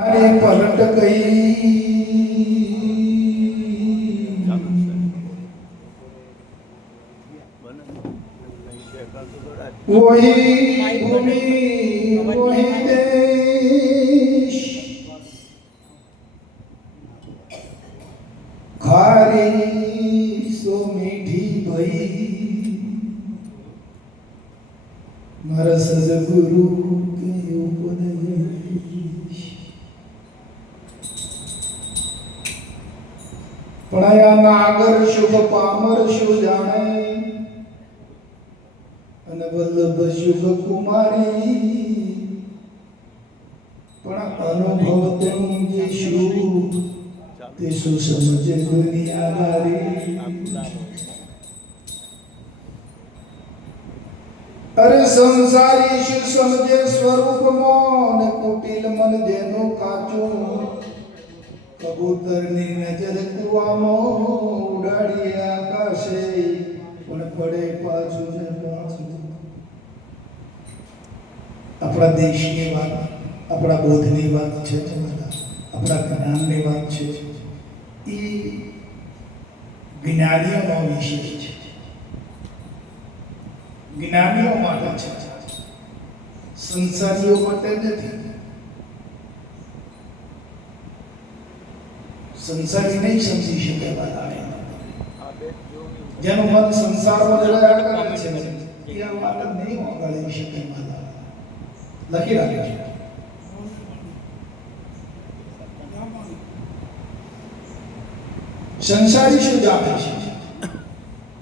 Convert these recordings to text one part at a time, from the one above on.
अरे पलट गई वही भूमि वही देश खारी सो मीठी भई मारा सदगुरु के उपदेश पढ़ाया नागर शुभ पामर शु जाने અને વલ્લભ શુભ કુમારી પણ અનુભવ તેનું જે શું તે શું સમજે દુનિયાદારી અરે સંસારી શું સમજે સ્વરૂપમાં ને કુટિલ મન જેનું કાચું કબૂતરની નજર કુવામાં ઉડાડી આકાશે પણ પડે પાછું ને પાછું अपना देश की बात अपना बोध की बात है अपना ज्ञान की बात है ये ज्ञानियों का विषय है ज्ञानियों માટે છે સંસારીઓ માટે નથી સંસારી નહીં સમજી શકે વાળા જેનું મન સંસારમાં જળાયા કરે છે એ વાત નહીં ઓગાળી શકે વાળા લખી રાખ્યો છે સંસારી શું જાણે છે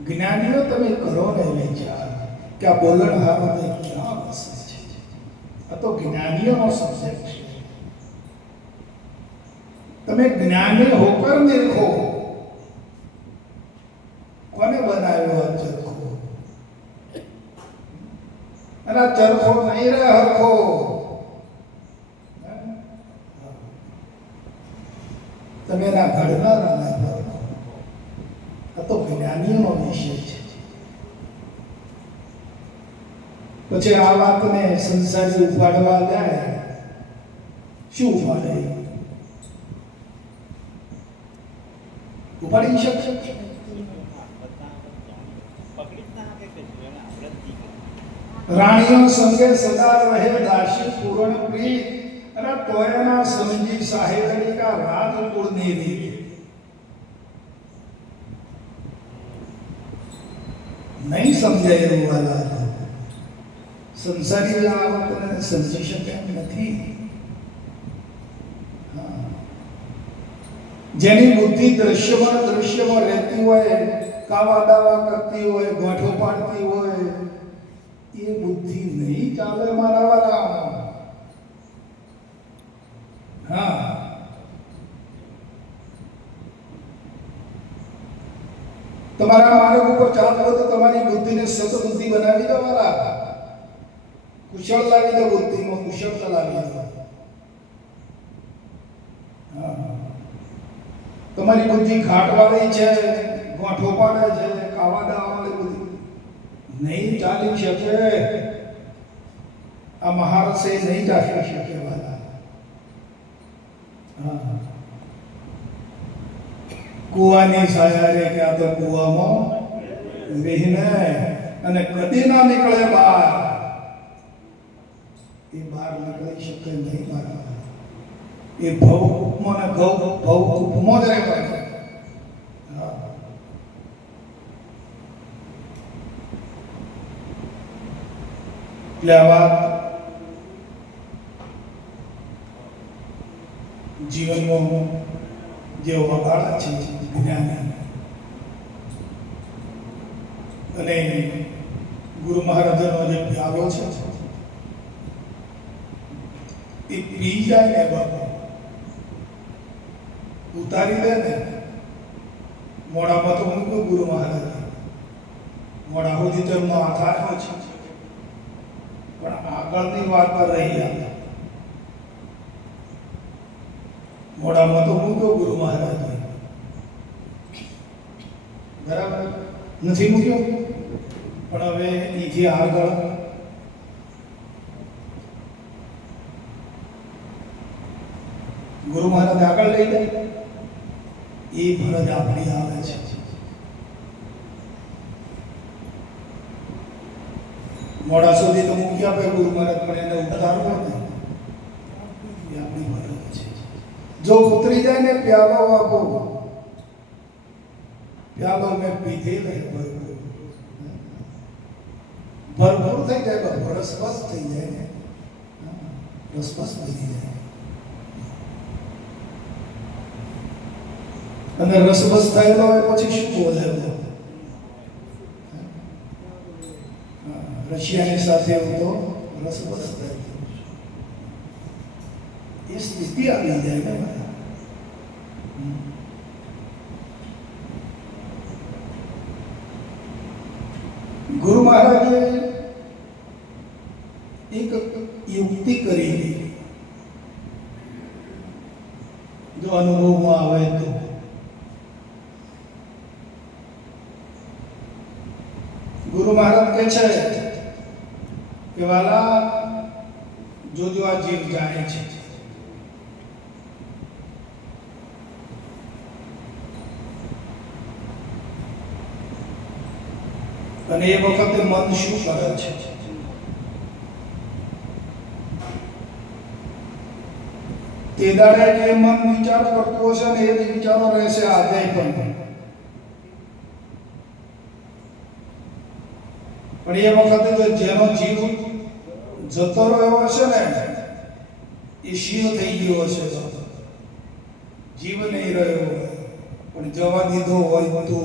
જ્ઞાનીઓ તમે કરો ને વિચાર કે આ બોલણ હારો તે ક્યાં વસે છે આ તો જ્ઞાનીઓનો સબ્જેક્ટ છે તમે જ્ઞાની હોકર દેખો કોને બનાવ્યો આ ચરખો અને આ ચરખો નહીં રહે હરખો તમે એના ઘડનારા નહીં હરખો આ તો જ્ઞાનીઓનો વિષય છે પછી આ વાતને સંસારી ઉપાડવા જાય શું ઉપાડે ઉપાડી શકશે રાણીઓ સંગે સદા રહે દાસી પૂરણ પ્રીત અને તોયના સમજી સાહેબની કા રાજકુળની રીત નહીં સમજાય એવું વાલા સંસારી આ વાતને સમજી શકે એમ નથી જેની બુદ્ધિ દ્રશ્યમાં રહેતી હોય કાવા દાવા કરતી હોય ગોઠો પાડતી હોય એ બુદ્ધિ નહીં ચાલે મારા વાળા હા તમારા માર્ગ ઉપર ચાલતો તો તમારી બુદ્ધિને સદબુદ્ધિ બનાવી દો વાળા કુશળ લાવી દો બુદ્ધિમાં કુશળતા લાવી દો તમારી બુદ્ધિ ખાટવાળી છે ગોઠો પાડે છે કાવા દાવાળી બુદ્ધિ नहीं चाली શકે આ મહારસે નહીં ચાલી શકે વાલા કુવાની સાયારે કે આ તો કુવામાં રહીને અને કદી ના નીકળે બહાર એ બહાર નીકળી શકે નહીં મારા એ ભવકૂપમાં ને ભવકૂપમાં જ રહેવાનું એટલે આવા જીવનમાં જે વગાડા છે જ્ઞાન અને ગુરુ મહારાજનો જે પ્યાલો છે એ પી જાય ને બાપા ઉતારી દે ને મોડામાં તો મૂક્યો ગુરુ મહારાજ મોડા સુધી તેમનો હાથ આવ્યો છે પણ આગળની વાત પર રહી ગયા મોડામાં તો મૂક્યો ગુરુ મહારાજ બરાબર નથી મૂક્યો પણ હવે એથી આગળ ગુરુ મહારાજ આગળ લઈ જાય એ ફરજ આપણી આવે છે. મોડા સુધી તો મૂકી આપે ગુરુ મહારાજ, પણ એને ઉતારવો ને એ આપણી ફરજ છે. જો ઉતરી જાય ને પ્યાલો આપો, પ્યાલો મેં પીધે રહે ભરપૂર થઈ જાય, રસબસ થઈ જાય ને, રસબસ બની જાય. અને રસબસ થયેલો હોય પછી શું બોલે? રશિયાની સાથે હું તો રસબસ થયેલો, એ સ્થિતિ આવી જાય ને. ગુરુ મહારાજે એક યુક્તિ કરી, જો અનુભવમાં આવે તો. ગુરુ મહારાજ કહે છે કે વાલા, જોજો આ જીવ જાય છે, અને એ વખતે મન શું કરે છે? તે દાડે જે મન વિચાર કરતું હશે ને એ જ વિચારો રહેશે આજે પણ. પણ એ વખતે તો જેનો જીવ જતો રહ્યો હશે ને એ શિવ થઈ ગયો હશે. જીવ નહીં રહ્યો, પણ જવા દીધો હોય તો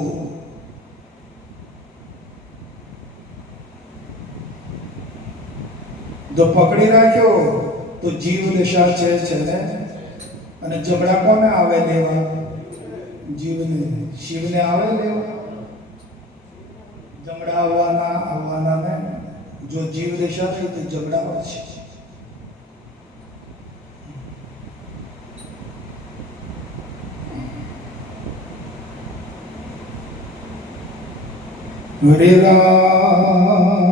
જો પકડી રાખ્યો તો જીવ દશા છે ને. અને ઝઘડા કોને આવે લેવા? જીવને. શિવને આવે લેવા? ઝઘડા આવવાના ને. જો જીવ દશા થઈ તો ઝઘડા આવશે. હરે રામ